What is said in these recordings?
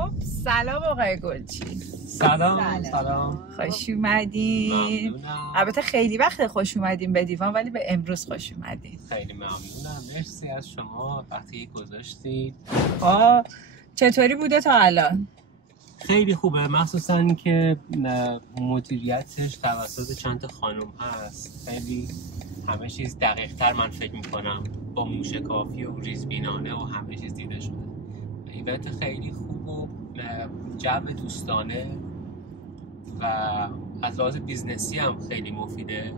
خب سلام آقای گلچی. سلام. خوش اومدین. البته خیلی وقت خوش اومدین به دیوان، ولی به امروز خوش اومدین. خیلی ممنونم، مرسی از شما وقتی گذاشتید. چطوری بوده تا الان؟ خیلی خوبه، مخصوصا که مدیریتش توسط چند تا خانم هست. خیلی همه چیز دقیق تر من فکر میکنم، با موشکافی و ریزبینانه و همه چیز دیده شده. ایونت خیلی خوب و جو دوستانه و از لحاظ بیزنسی هم خیلی مفیده.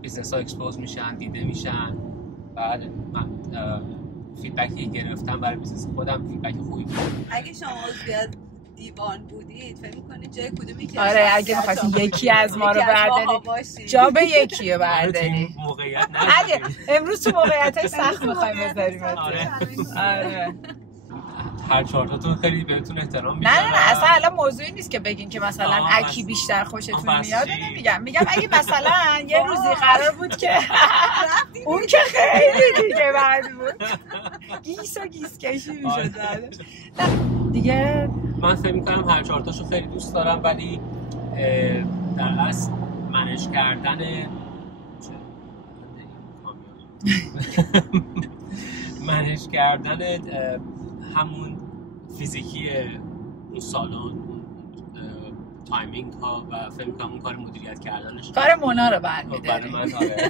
بیزنس ها اکسپوز میشن، دیده میشن. بعد من فیدبکی گرفتم برای بیزنس خودم، فیدبک خوبی بود. اگه شما از دیوان بودید فکر می‌کنید جای کدومی که آره اگه می‌خواستین یکی از ما رو بردارید جا به یکی رو بردارید. موقعیت اگه امروز تو موقعیت‌های سخت می‌خوایم بذاریم. آره هر چهارتاتون خیلی بهتون احترام میذارم. نه اصلا الان موضوعی نیست که بگین که مثلا اکی بیشتر خوشتون میاد. میگم اگه مثلا یه روزی قرار بود که اون که خیلی دیگه بعد بود گیس و گیس کشی میشد دیگه. من فکر میکنم هر چهارتاشو خیلی دوست دارم، ولی در اصل منیج کردن منیج کردن همون فیزیکی اون سالن، تایمینگ ها و فکر می‌کنم اون کار مدیریت کردنش کار مونا رو برمی‌داری.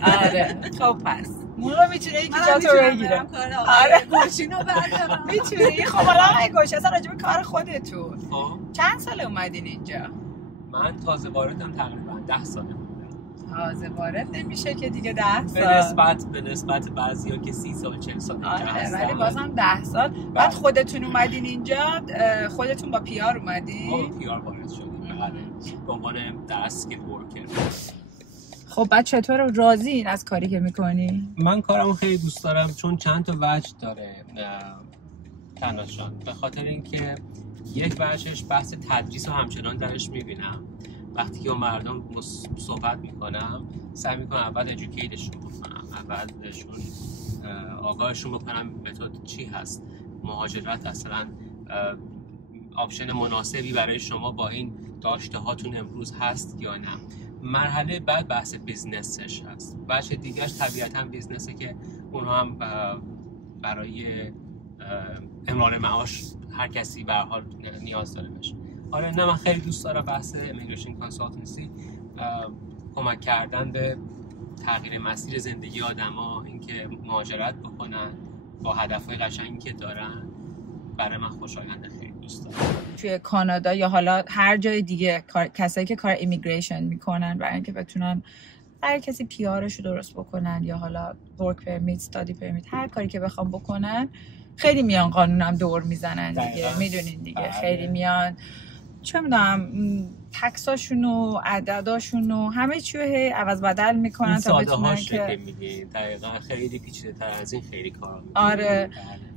آره خب پس مونا میتونه یکی جاتو بگیره. آره گوشینو بردارم میتونی. خب حالا آقای گوش اصلا راجع به کار خودتون چند سال اومدین اینجا؟ من تازه واردم، تقریبا 10 ساله. تازه وارد نمیشه که دیگه 10 سال به نسبت بعضیا که 30 سال 40 سال اینجا هستن، ولی بازم 10 سال. بعد خودتون اومدین اینجا، خودتون با پیار اومدین؟ با پیار وارد شدیم به عنوان اسکیل ورکر. خب بعد چطور راضیین از کاری که میکنی؟ من کارمو خیلی دوست دارم چون چند تا وجه داره تناشان. به خاطر اینکه یک وجهش بحث تدریس رو همچنان درش میبینم. وقتی که با مردم صحبت میکنم سعی میکنم اول ادوکیتشون بکنم، اول بهشون آگاهشون بکنم متد چی هست، مهاجرت اصلا آپشن مناسبی برای شما با این داشته هاتون امروز هست یا نه. مرحله بعد بحث بیزنسش هست. بحث دیگرش طبیعتا بیزنسه که اونها هم برای امرار معاش هر کسی به هر حال نیاز داره بشه. آره نه من خیلی دوست دارم بحث امیگریشن کانسالتنسی، کمک کردن به تغییر مسیر زندگی آدما، اینکه مهاجرت بکنن با هدفهای قشنگی که دارن. برای من خوشاینده، خیلی دوست دارم. توی کانادا یا حالا هر جای دیگه کسایی که کار ایمیگریشن میکنن برای اینکه بتونن هر کسی پیارشو درست بکنن یا حالا ورک پرمیت، استادی پرمیت، هر کاری که بخوام بکنن، خیلی میان قانونم دور میزنن دیگه. میدونین دیگه خیلی میان چه میدونم تکساشون و عدداشون و همه چیو عوض بدل میکنن تا بتونن که میگین دقیقاً خیلی پیچیده‌تر از این خیلی کارا میکنن. آره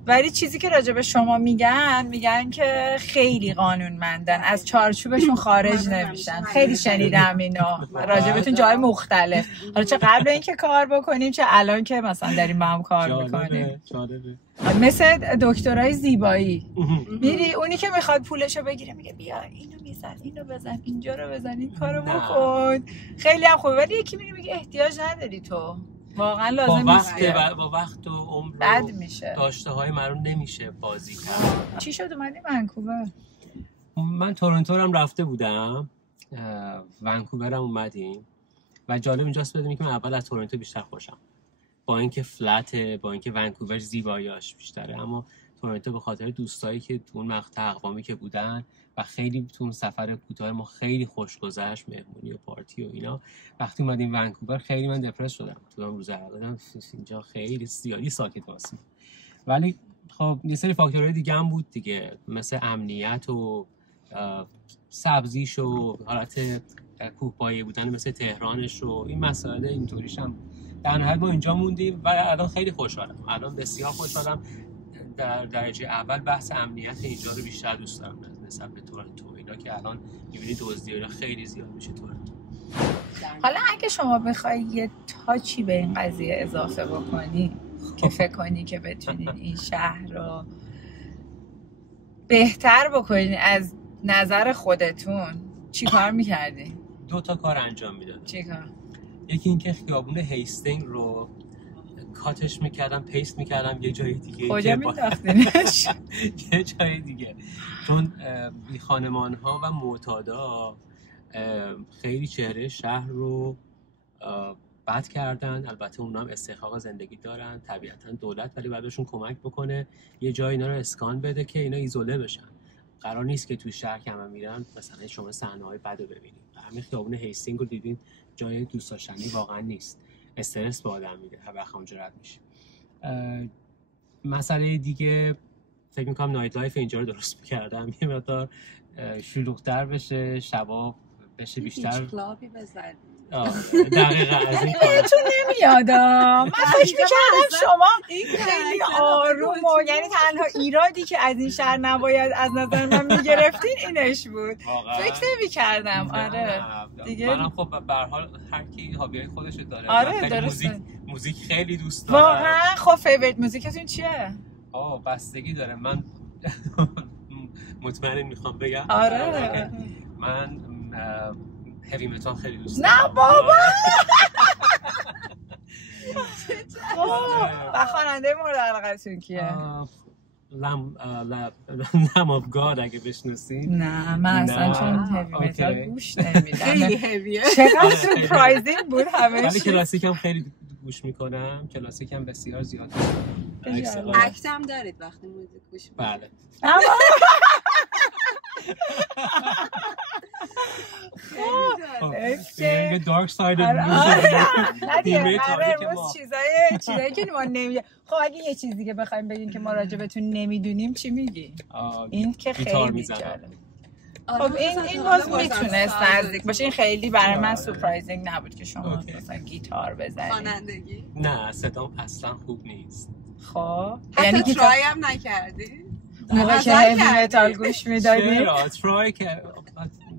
ولی چیزی که راجع به شما میگن که خیلی قانونمندن، از چارچوبشون خارج نمیشن. خیلی شنیدم اینو راجع بهتون جای مختلف، حالا چه قبل اینکه کار بکنیم چه الان که مثلا داریم با هم کار میکنیم. مثل دکترای زیبایی میری اونی که میخواد پولشو بگیره میگه بیا اینو میزن، اینو بزن، اینجا رو بزن، این کارو بکن. خیلی هم خوبه. ولی یکی میگه احتیاج نداری تو، واقعا لازم نیست. با وقت و عمر بد میشه، داشته های من رو نمیشه بازی کرد. چی شد اومدی ونکوور؟ من تورنتو هم رفته بودم، ونکوور هم اومدیم و جالب اینجاست بدونی که من اول از تورنتو بیشتر خوشم، با اینکه فلته، با اینکه ونکوور زیباییاش بیشتره، اما تورنتو به خاطر دوستایی که تو اون مقطع اقوامی که بودن و خیلی تو اون سفر کوتاه ما خیلی خوش گذشت، مهمونی و پارتی و اینا. وقتی اومدیم ونکوور خیلی من دپرس شدم، تو هم روز اول اینجا خیلی زیادی ساکت واسه. ولی خب یه سری فاکتورهای دیگه هم بود دیگه، مثل امنیت و سبزیش و حالت کوهپایه بودن مثل تهرانش و این مسائل اینطوریش هم. در نهایت ما اینجا موندیم و الان خیلی خوشحالم، الان بسیار خوشحالم. در درجه اول بحث امنیت اینجا رو بیشتر دوست دارم نسبت به تورنتو. اینا که الان می‌بینید دزدی خیلی زیاد میشه تورنتو. حالا اگه شما بخوای یه تاچی به این قضیه اضافه بکنی که فکر کنی که بتونین این شهر رو بهتر بکنین از نظر خودتون چی کار میکردین؟ 2 تا کار انجام میدادم. چی کار؟ یکی اینکه خیابون هیستینگ رو کاتش میکردم، پیست میکردم یه جای دیگه. کجا مینداختینش؟ یه جای دیگه، چون بی خانمان ها و معتادا خیلی چهره شهر رو بد کردن. البته اونا هم استحقاق زندگی دارن طبیعتا دولت، ولی باید بهشون کمک بکنه یه جای اینا رو اسکان بده که اینا ایزوله بشن. قرار نیست که تو شهر که هم میرن مثلا شما صحنه‌های بد رو ببینید. همین خیابون هیستینگ رو دیدین، جای دوست داشتنی واقعا نیست، استرس به آدم میده هر وقت اونجا رد میشه. مسئله دیگه فکر میکنم نایت لایف اینجا رو درست میکردم یه مقدار شلوغ‌تر بشه، شبا بشه بیشتر. کلابی بزنید. دقیقاً از این کار تو نمیادم. من فکر میکردم شما خیلی آروم و یعنی تنها ایرادی که از این شهر نباید از نظر من میگرفتین اینش بود. فکر نمیکردم. آره دیگه منم خب به هر حال هر کی هابیای خودشو داره. آره درسته. موزیک خیلی دوست دارم واقعا. خب فیوریت موزیکتون چیه؟ بستگی داره. من مطمئن میخوام بگم. آره من هیوی متال خیلی دوست دارم. نه بابا. و خواننده مورد علاقتون کیه؟ لم آف گاد اگه بشناسین. نه من اصلا چون هیوی متال گوش نمیدم. خیلی هیویه. چقدر سورپرایزینگ بود همش. ولی کلاسیک هم خیلی گوش میکنم. کلاسیک هم بسیار زیاد. اکت هم دارید وقتی موزیک گوش میکنید؟ بله. یه دارک ساید امروز چیزایی که ما نمیدونیم. خب اگه یه چیز دیگه بخوایم بگین که ما راجبتون نمیدونیم چی میگی؟ این که خیلی جالب. خب این باز میتونست نزدیک باشه. این خیلی برای من سورپرایزینگ نبود که شما مثلا گیتار بزنید. خوانندگی؟ نه صدام اصلا خوب نیست. خب یعنی گیتار هم نکردی؟ موقع که هیوی متال گوش میدادی؟ چرا ترای که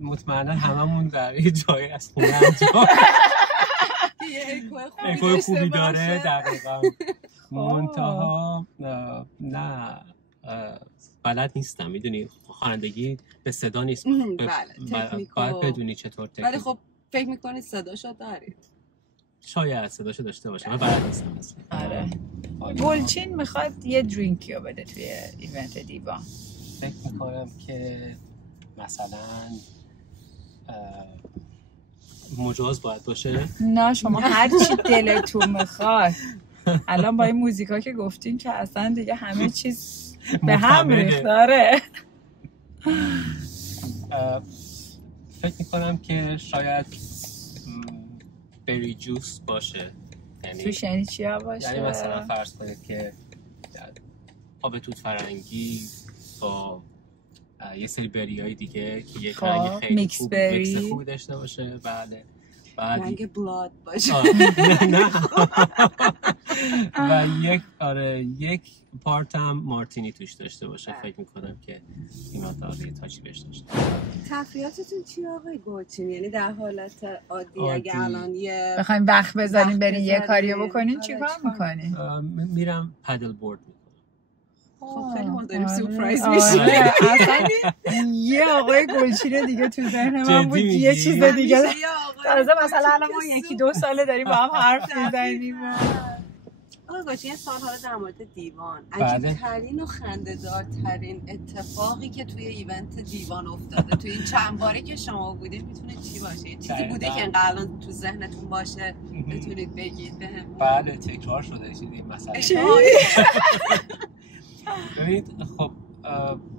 مطمئنا هممون در یه جایی از خونه انجام اکوی خوبی داره. دقیقا. منتها نه بلد نیستم. میدونی خوانندگی به صدا نیست. باید بدونی چطور تکنیک. ولی خب فکر میکنید صداشو دارید؟ شاید صداشو داشته باشه. من بلد نیستم اصلا. آره. گلچین میخواد یه درینکی رو بده توی ایونت دیوان. فکر میکنم که مثلا مجاز باید باشه. نه شما هر چی دلتون میخواد. الان با این موزیکا که گفتین که اصلا دیگه همه چیز به هم ریخت. داره. فکر میکنم که شاید بری جوس باشه. توش یعنی چیا باشه؟ یعنی مثلا فرض کنید که آب توت فرنگی با یه سری بریای دیگه که یک رنگ خیلی میکس خوبی داشته باشه. بله. رنگ بلاد باشه. نه. و یک پارت هم مارتینی توش داشته باشه. فکر میکنم که این مطالعه تاچی بهش داشته. تفریحاتتون چی آقای گلچین؟ یعنی در حالت عادی اگه الان یه بخوایم وقت بذاریم برین یه کاریو بکنین چی کار میکنین؟ میرم پدل بورد میکنم. خب خیلی ما داریم سورپرایز میشیم. اصلا یه آقای گلچین دیگه تو ذهن من بود یه چیز دیگه. تازه مثلا الان ما 1-2 ساله داریم با هم حرف میزنیم. آقای گلچین یه سال حالا در مورد دیوان، عجیب‌ترین و خنده‌دارترین اتفاقی که توی ایونت دیوان افتاده توی این چند باره که شما بودید میتونه چی باشه؟ یه چیزی بوده که اینقدر الان تو ذهنتون باشه بتونید بگید بهم؟ بله تکرار شده چیزی مثلا. ببینید خب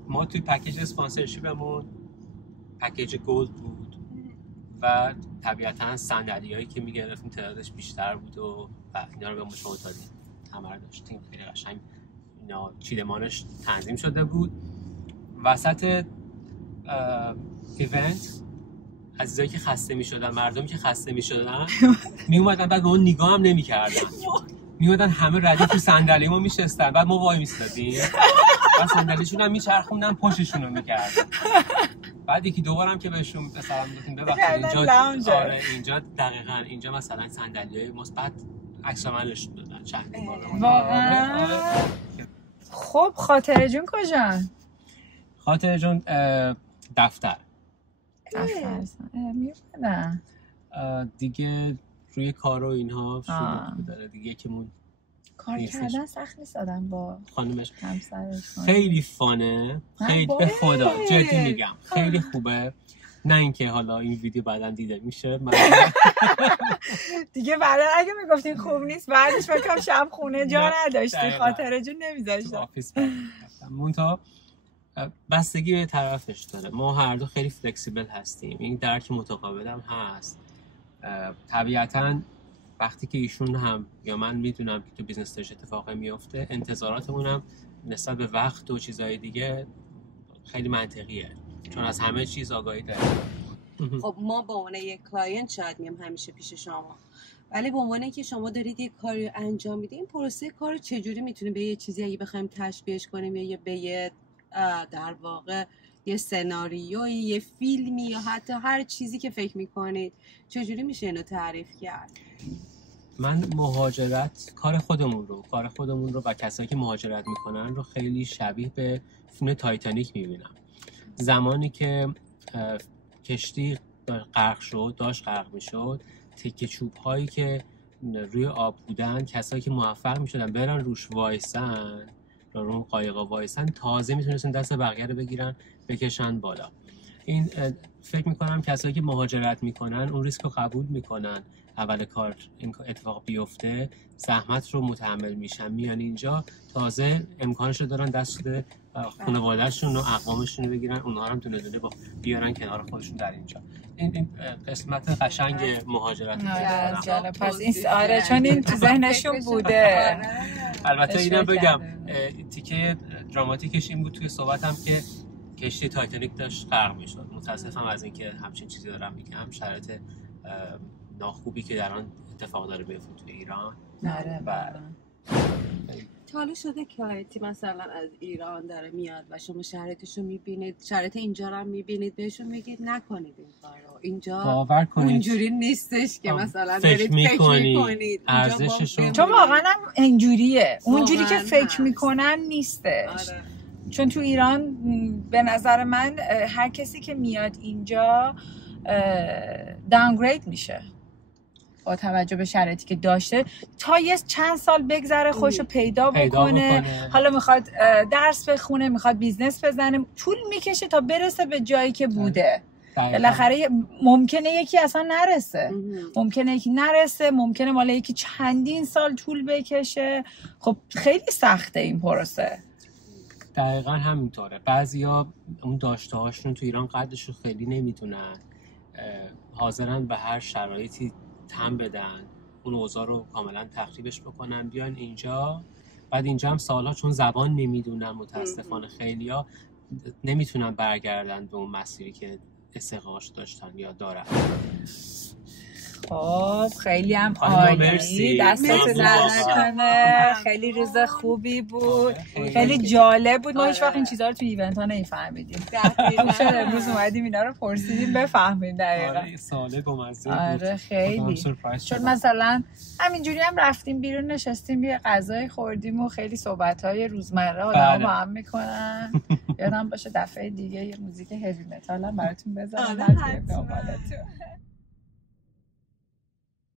ما توی پکیج اسپانسرشیپمون پکیج گلد بود و طبیعتاً صندلیایی که میگرفتیم تعدادش بیشتر بود و اینا رو به ما شما دادیم. همه رو داشتیم. خیلی قشنگ اینا چیدمانش تنظیم شده بود. وسط ایونت عزیزایی که خسته میشدن، مردمی که خسته میشدن میومدن بعد به اون نگاه هم نمی‌کردن. میومدن همه ردیف تو صندلی ما میشستن. بعد ما وای میستادیم و صندلیشون هم میچرخوندن پشتشون رو میکردن. بعد یکی دوبارم که بهشون مثلا میگفتیم ببخشید اینجا دقیقاً اینجا مثلا صندلی‌های مثبت عکس منش دادن چند بار. واقعا. خب خاطره جون کجا؟ خاطر جون دفتر میومدن دیگه روی کار و اینها شروع داره دیگه که کار کردن سخت نیست آدم با خانمش همسرش خیلی فانه، خیلی به خدا جدی میگم خیلی خوبه. نه اینکه حالا این ویدیو بعداً دیده میشه دیگه بعدا اگه میگفتین خوب نیست بعدش فکرم شب خونه جا نداشتی خاطره جون نمیذاشتم آفیس منتها بستگی به طرفش داره. ما هر دو خیلی فلکسیبل هستیم، این درک متقابل هم هست. طبیعتاً وقتی که ایشون هم یا من میدونم که تو بیزنس داشت اتفاقی میفته، انتظاراتمون هم نسبت به وقت و چیزهای دیگه خیلی منطقیه، چون از همه چیز آگاهی داریم. خب ما به عنوان یک کلاینت شاید میم همیشه پیش شما، ولی به عنوان که شما دارید یک کاری انجام میدید، این پروسه کار رو چجوری میتونیم به یه چیزی اگه بخوایم تشبیهش کنیم یا به یه در واقع یه سناریویی، یه فیلمی یا حتی هر چیزی که فکر میکنید، چجوری میشه اینو تعریف کرد؟ من کار خودمون رو و کسایی که مهاجرت میکنن رو خیلی شبیه به فیلم تایتانیک میبینم. زمانی که کشتی داشت غرق میشد، تکه چوب هایی که روی آب بودن، کسایی که موفق میشدن برن روش وایسن، رو قایقا وایسن، تازه میتونستن دست بقیه رو بگیرن بکشن بالا. این فکر میکنم کسایی که مهاجرت میکنن اون ریسک رو قبول میکنن، اول کار این اتفاق بیفته زحمت رو متحمل میشن، میان اینجا تازه امکانش رو دارن دست خانواده‌شون و اقوامشون رو بگیرن، اونها هم دونه دونه بیارن کنار خودشون در اینجا. این قسمت قشنگ مهاجرت. جالب. پس این چون این تو ذهنشون بوده. البته اینم بگم تیکه دراماتیکش این بود توی صحبتم که کشتی تایتانیک داشت غرق میشد. متاسفم از اینکه همچین چیزی دارم میگم، شرایط ناخوبی که در آن اتفاق داره بیفته توی ایران. حالا شده کلاینتی مثلا از ایران داره میاد و شما شرایطش رو میبینید، شرایط اینجا رو هم میبینید، بهشون میگید نکنید این کارو، اینجا باور کنید اونجوری نیستش که مثلا دارید فکر میکنید ارزششو، چون واقعا هم اینجوریه، اونجوری که فکر میکنن نیستش. چون تو ایران به نظر من هر کسی که میاد اینجا داونگرید میشه با توجه به شرایطی که داشته، تا یه چند سال بگذره خودشو پیدا بکنه. حالا میخواد درس بخونه، میخواد بیزنس بزنه، طول میکشه تا برسه به جایی که بوده. بالاخره ممکنه یکی اصلا نرسه، ممکنه مال یکی چندین سال طول بکشه. خب خیلی سخته این پروسه. دقیقا همینطوره. بعضیا اون داشته هاشون تو ایران قدرشو خیلی نمیدونن، حاضرن به هر شرایطی تن بدن، اون اوضاع رو کاملا تخریبش بکنن، بیان اینجا. بعد اینجا هم سالها چون زبان نمیدونن، متاسفانه خیلیا نمیتونن برگردن به اون مسیری که استحقاقش داشتن یا دارن. خب خیلی هم عالی، دستت درد نکنه. خیلی روز خوبی بود، خیلی جالب بود. ما هیچ وقت این چیزا رو تو ایونت ها نمیفهمیدیم. خوب شد امروز اومدیم اینا رو پرسیدیم بفهمیم دقیقاً. آره سالب و مزه بود. آره خیلی. چون مثلا همینجوری هم رفتیم بیرون، نشستیم یه غذای خوردیم و خیلی صحبت‌های روزمره آدم‌ها با هم میکنن. یادم باشه دفعه دیگه یه موزیک هیوی متال هم براتون بذارم.